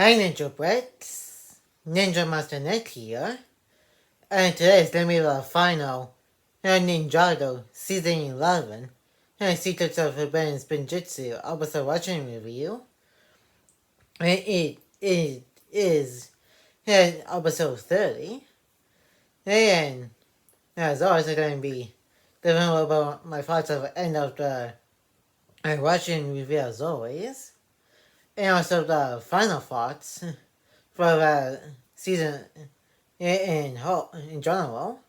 Hi Ninja Bricks, Ninja Master Nick here, and today is going to be the final Ninjago Season 11 Secrets of Forbidden Spinjitzu episode watching review. It is episode 30, and as always, I'm going to be giving a little bit my thoughts at the end of the watching review as always, and also the final thoughts for the season in general,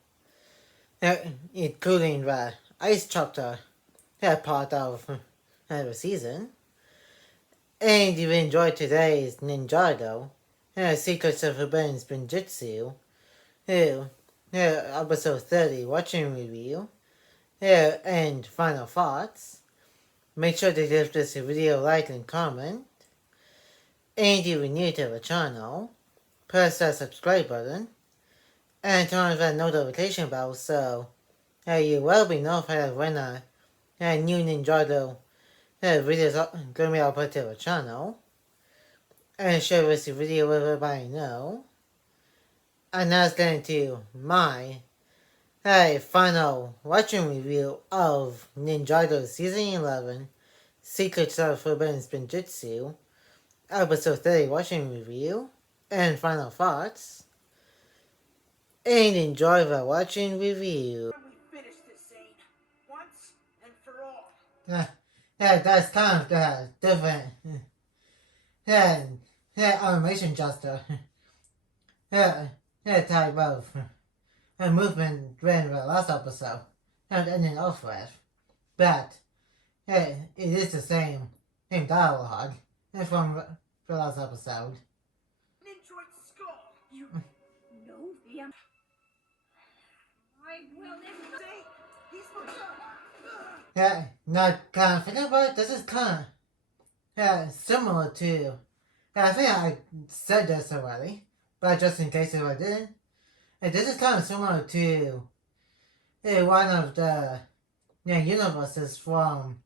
including the ice chapter part of the season. And if you enjoyed today's Ninjago, Secrets of Forbidden Spinjitzu, episode 30 watching review, and final thoughts, make sure to give this video a like and comment. And if you're new to the channel, press that subscribe button and turn on that notification bell so you will be notified when a new Ninjago videos going to be uploaded to the channel. And share this video with everybody you know. And now let's get into my final watching review of Ninjago Season 11 Secrets of Forbidden Spinjitzu episode 30 watching review and final thoughts. And enjoy the watching review. We finish this scene once and for all. That's kind of different. Animation gesture. Type of movement during the last episode and ending off with. But it is the same dialogue from the last episode. Ninjoid skull. You know the I will never say he's Not kind of thinking about it, this is kind of similar to. I think I said this already, but just in case if I didn't, this is kind of similar to one of the universes from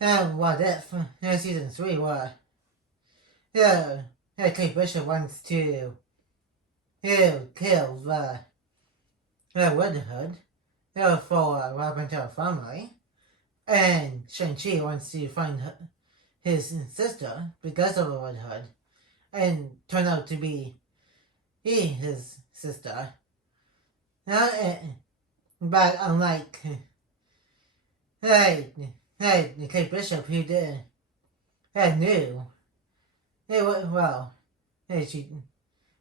What If season 3, where Kate Bishop wants to kill the Red Hood for what happened to her family, and Shang-Chi wants to find his sister because of the Red Hood, and turned out to be his sister. But unlike Kate Bishop, who knew,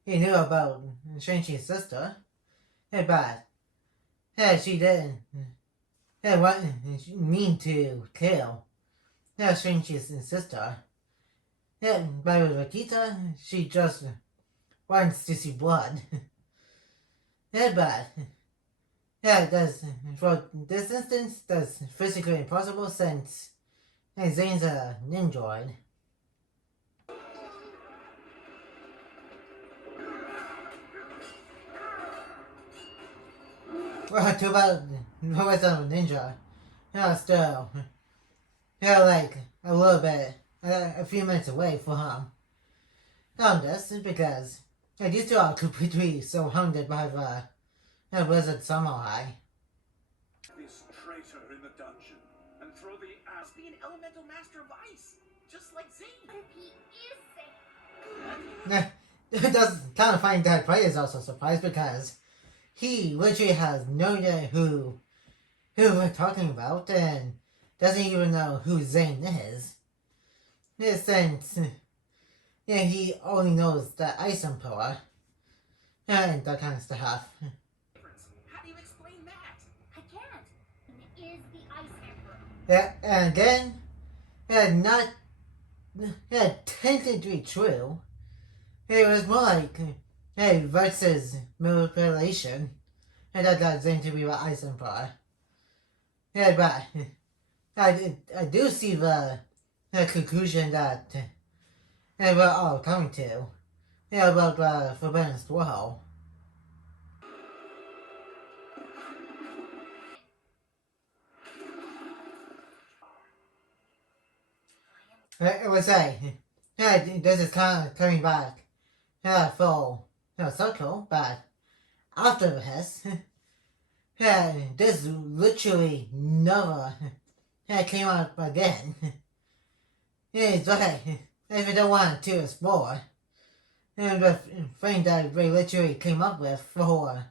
he knew about Shang-Chi's sister, but she didn't mean to kill Shang-Chi's sister. But with Rakita, she just wants to see blood. But that's, for this instance, that's physically impossible since Zane's a ninjoid. Well, too bad the rest of a ninja. Still, like a little bit, a few minutes away for him. This is because these two are completely surrounded by the wizard samurai. This traitor in the dungeon and throw the ass. Be an elemental master of ice, just like Zane. He is Zane. It does kind of find that Prey is also surprised because he literally has no idea who we're talking about and doesn't even know who Zane is. Since he only knows the Ice Emperor and that kind of stuff. How do you explain that? I can't. He is the Ice Emperor. And then, not technically true. It was more like, versus manipulation. And that got Zane to be the Ice Emperor. But I do see the conclusion that we're all coming to about the Forbidden Scroll. It was Yeah, this is kind of coming back. Yeah, full circle, but after this, yeah, this literally never came out again. Yeah, it's like if you don't want to explore, and the thing that they literally came up with for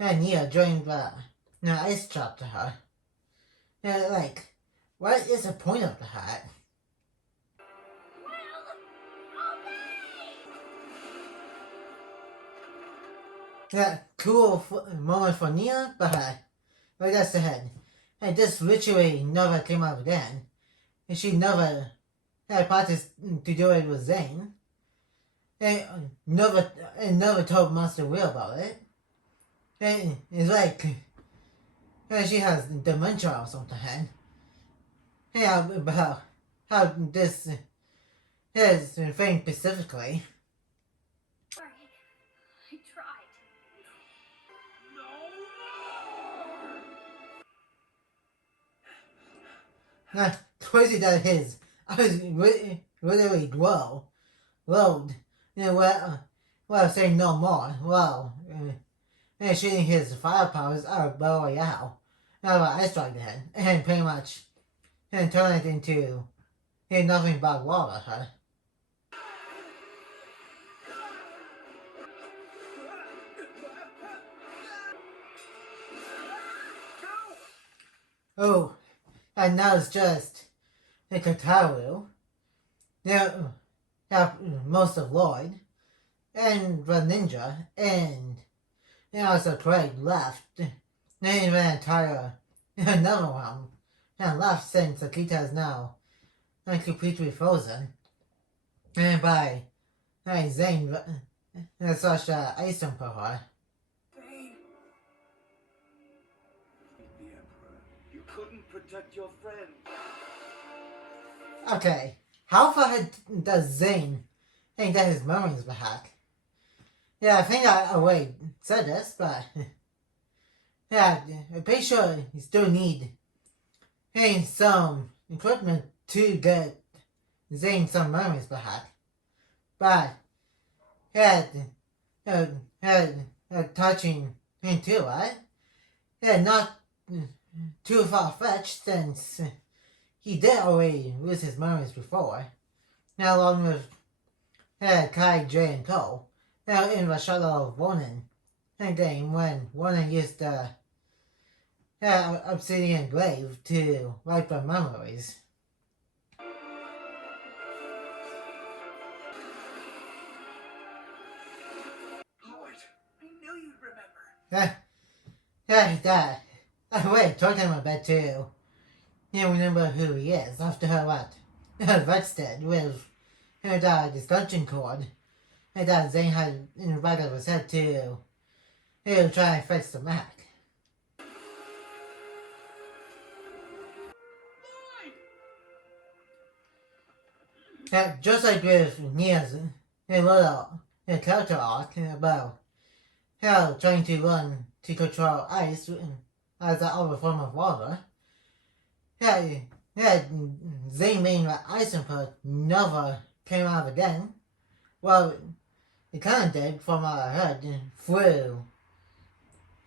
Nia during the ice trap to her. Yeah, like, what is the point of that? Yeah, cool moment for Nia, but like I said, and this literally never came up again. And she never had practiced to do it with Zane. And never told Master Will about it. And it's like she has dementia or something. Yeah, about how this is thing specifically. Sorry. I tried. Crazy that is. I was really glowed. Well, saying no more. Well, and shooting his fire powers out of Battle Royale. Out of Ice Dragon, and pretty much and turn it into nothing but water. Huh? Oh, and now it's just a Kataru. Now, most of Lloyd and the ninja and also Craig left. And the entire another one and left since Akita is now completely frozen. And by Zane such ice on her. Bane! The Emperor, you couldn't protect your friend. Okay, how far does Zane think that his memories back? Yeah, I think I already said this, but yeah, I'm pretty sure you still need some equipment to get Zane some memories back. But yeah, touching him too, right? Yeah, not too far fetched since he did already lose his memories before. Now along with Kai, Jay, and Cole. Now in the Shadow of Ronin game when Ronin used the obsidian glaive to wipe the memories. Lloyd, I knew you'd remember. That. Wait, talk to him a bit too. You remember who he is after what Vex did with the discussion cord. And that Zane had in the back of his head to try and fix the Mac. Just like with Nia's little character arc about how trying to learn to control ice as another form of water. Zane being the ice input never came out again. Well, it kind of did from what I heard through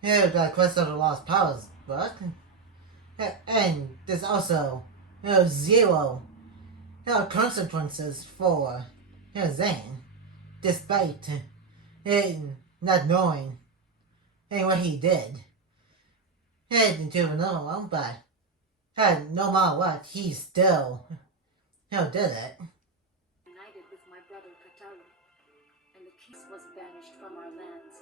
the Quest of the Lost Powers book. And there's also zero consequences for Zane, despite not knowing what he did. Into another one, but no matter what, he still did it. United with my brother Kataru, and the kiss was banished from our lands.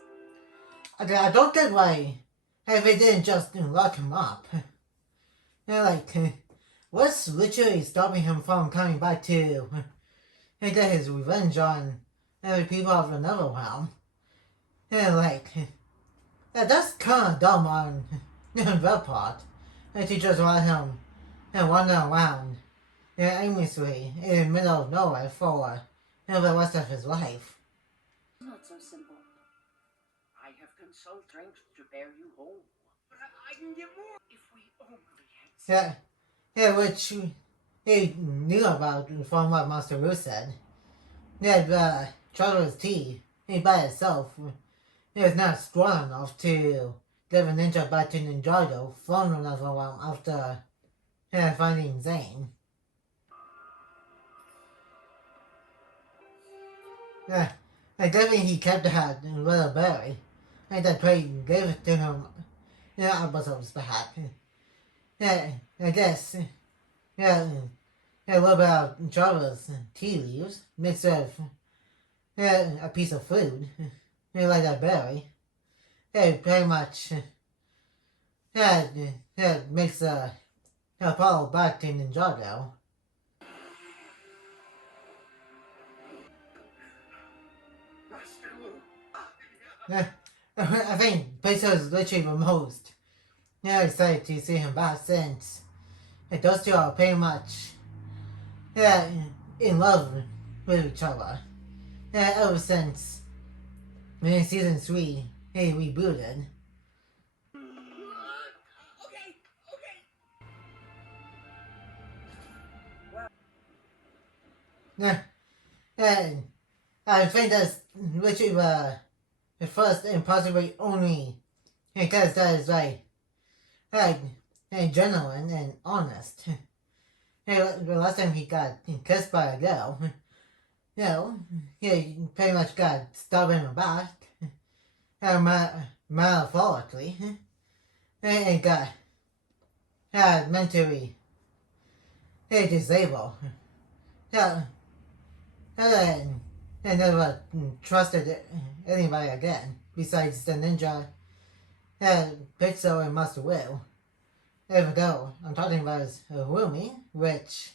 Okay, I don't get why they didn't just lock him up. What's literally stopping him from coming back to get his revenge on the people of another realm? That's kind of dumb on their part. To just let him wander around aimlessly in the middle of nowhere for the rest of his life. Not so simple. I have consulted strength to bear you home. But I can get more if we only had Which he knew about from what Master Wu said. Traveler's tea, by itself, it was not strong enough to give a ninja back to Ninjago from another realm after finding Zane. Given he kept that little berry, that Prey gave it to him on Buzzle's behalf. I guess, a little bit of Traveler's tea leaves mixed with a piece of food, like that berry. Pretty much makes Apollo back to Ninjago. I think Peso is literally the most excited to see him back since those two are pretty much in love with each other. Ever since season 3 he rebooted. And I think that's literally the first and possibly only because that is genuine and honest. The last time he got kissed by a girl, he pretty much got stabbed in the back, metaphorically, and got mentally disabled. And never trusted anybody again besides the ninja Pixel and Master Will. Even though I'm talking about is Rumi, which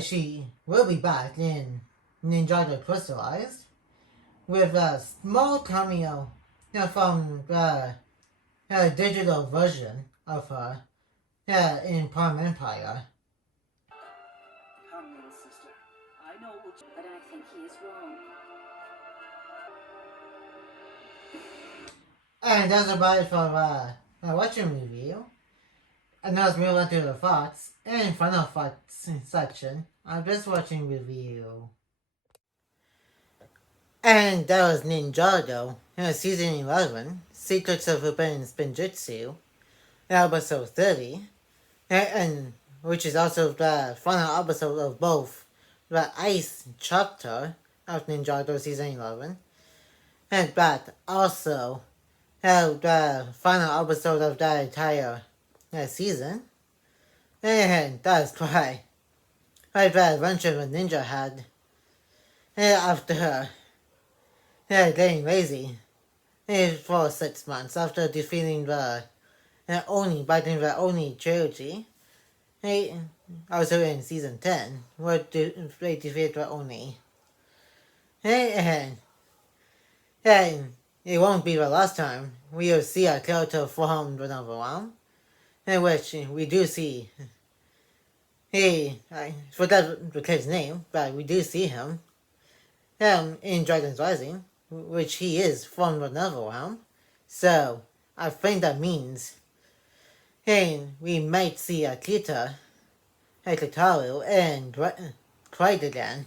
she will be back in Ninjago Crystallized with a small cameo from the digital version of her in Prime Empire. Come, little sister. I know what you... But I think he is wrong. And that's about it for my watching review. And now let's move on to the thoughts and final thoughts section of this watching review. And that was Ninjago, Season 11, Secrets of Forbidden Spinjitzu, episode 30, and which is also the final episode of both the Ice chapter of Ninjago Season 11, and but also the final episode of that entire season. And that's quite the adventure the ninja had after getting lazy for 6 months after defeating the biting the Oni trilogy. Also in season 10, where they defeated the Oni. And it won't be the last time we will see a character from another realm, in which we do see I forgot the kid's name, but we do see him in Dragon's Rising, which he is from another realm. So I think that means we might see Akita, Kataru, and Clyde again,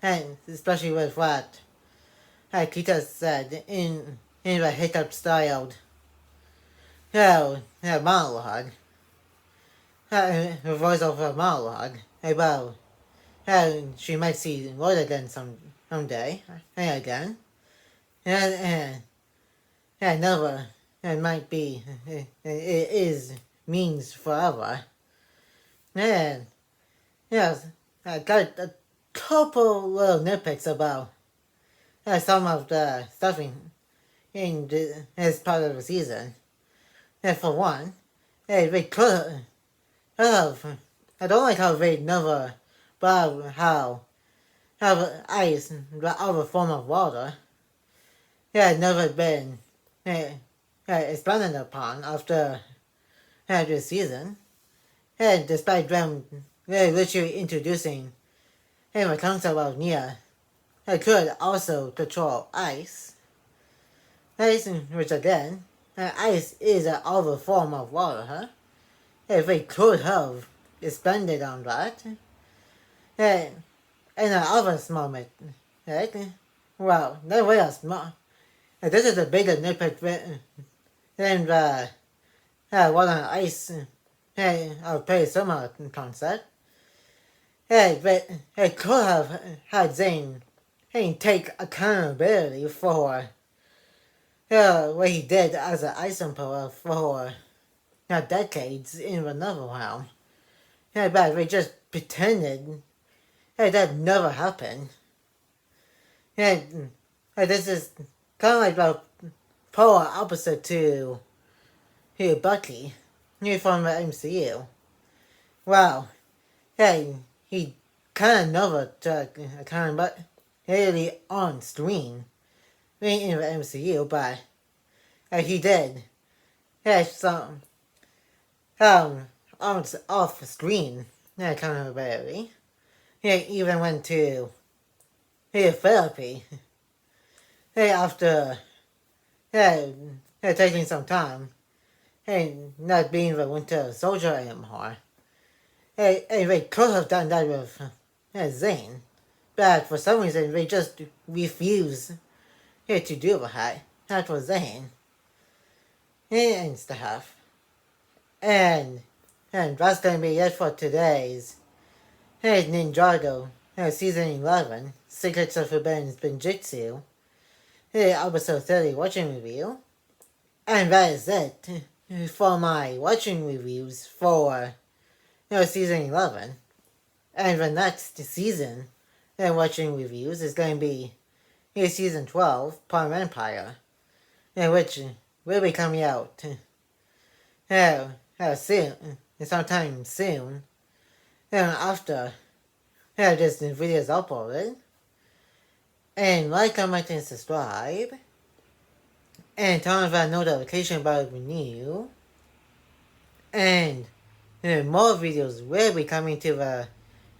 and especially with what Akita said in the hiccup-styled monologue, her voice-over monologue about she might see Lloyd again someday, and again, and never, and might be, it means forever. And yes, I got a couple little nitpicks about some of the stuffing in this part of the season. And for one, they could have, I don't like how they never brought how ice, the other form of water, had never been expanded upon after this season. And despite them literally introducing the concept of Nia, I could also control ice. Ice, which again, ice is an other form of water, huh? If they could have expanded on that, And another small bit, right? Well, not real small. This is a bigger nitpick than the Water on Ice. Hey, I'll play similar concept. Hey, but it could have had Zane take accountability for what he did as an ice emperor for decades in another realm. Yeah, but we just pretended that never happened. Yeah, this is kind of like the polar opposite to Bucky from the MCU. Wow, hey, he kind of never took account, but really on screen in the MCU, but he did. Yeah, some on off screen, kind of barely. He even went to therapy. After taking some time, not being the Winter Soldier anymore. They could have done that with Zane, but for some reason they just refuse to do that. That was Zane and stuff. And that's gonna be it for today's Ninjago Season 11, Secrets of Forbidden Spinjitzu, Episode 30 watching review. And that is it for my watching reviews for Season 11. And the next season watching reviews is going to be Season 12, Palm Empire, which will be coming out soon, sometime soon, after this video is uploaded. And like, comment, and subscribe. And turn on that notification bell if you're new. And more videos will be coming to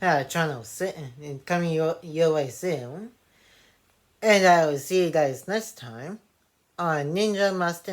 the channel soon, coming your way soon. And I will see you guys next time on Ninja Master.